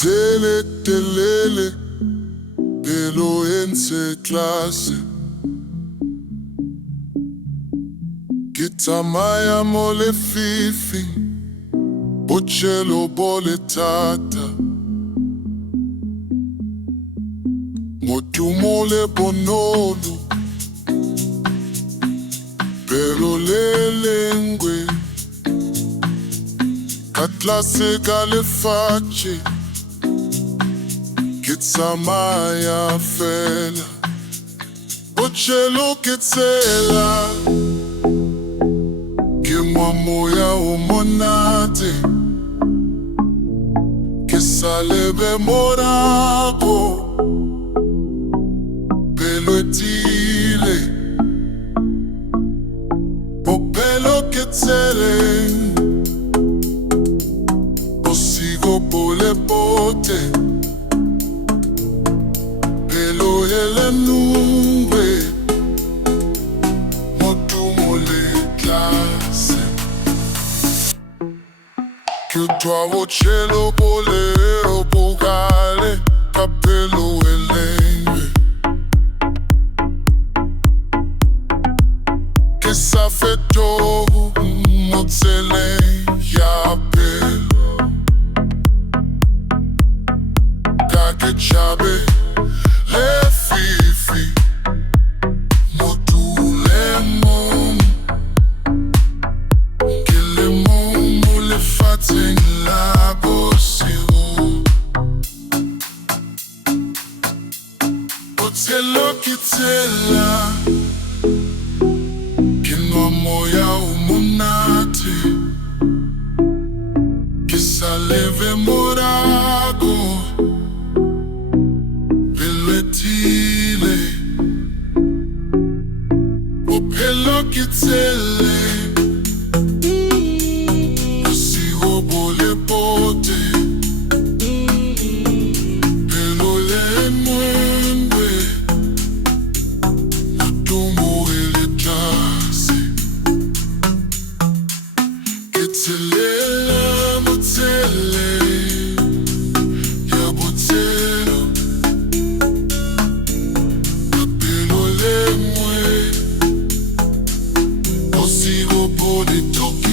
Tele telele, pelo ense klase. Kitamaya mole fifi, bochelo bole tata. Motumole bonolo, pelo lelengwe. Katlase kale fache, kitsamaya fela. Bochelo kitsela, kimwa moya umonate. Kisalebe morako, pelo etile. Popelo kitsele, osigo pole pote. Pelo ele nube, motumole clase. Que o tuo cielo bolero bugale, capello e lengue. Che s'affettò mozzele ya pelo. Kake chabe le fifi, motule mom. Che le mom le fatin la bossiro. Potello kitela, che no moya umonate. Che saleve morago, pelletile. O pelo kitele, sigo bole pote. Pelo le muembe, tumbo ele clase. Kitele la motele, ya botelo. Pelo le mue, o sigo bole toki.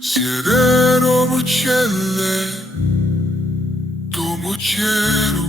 Sierero bocelle, tu bocero,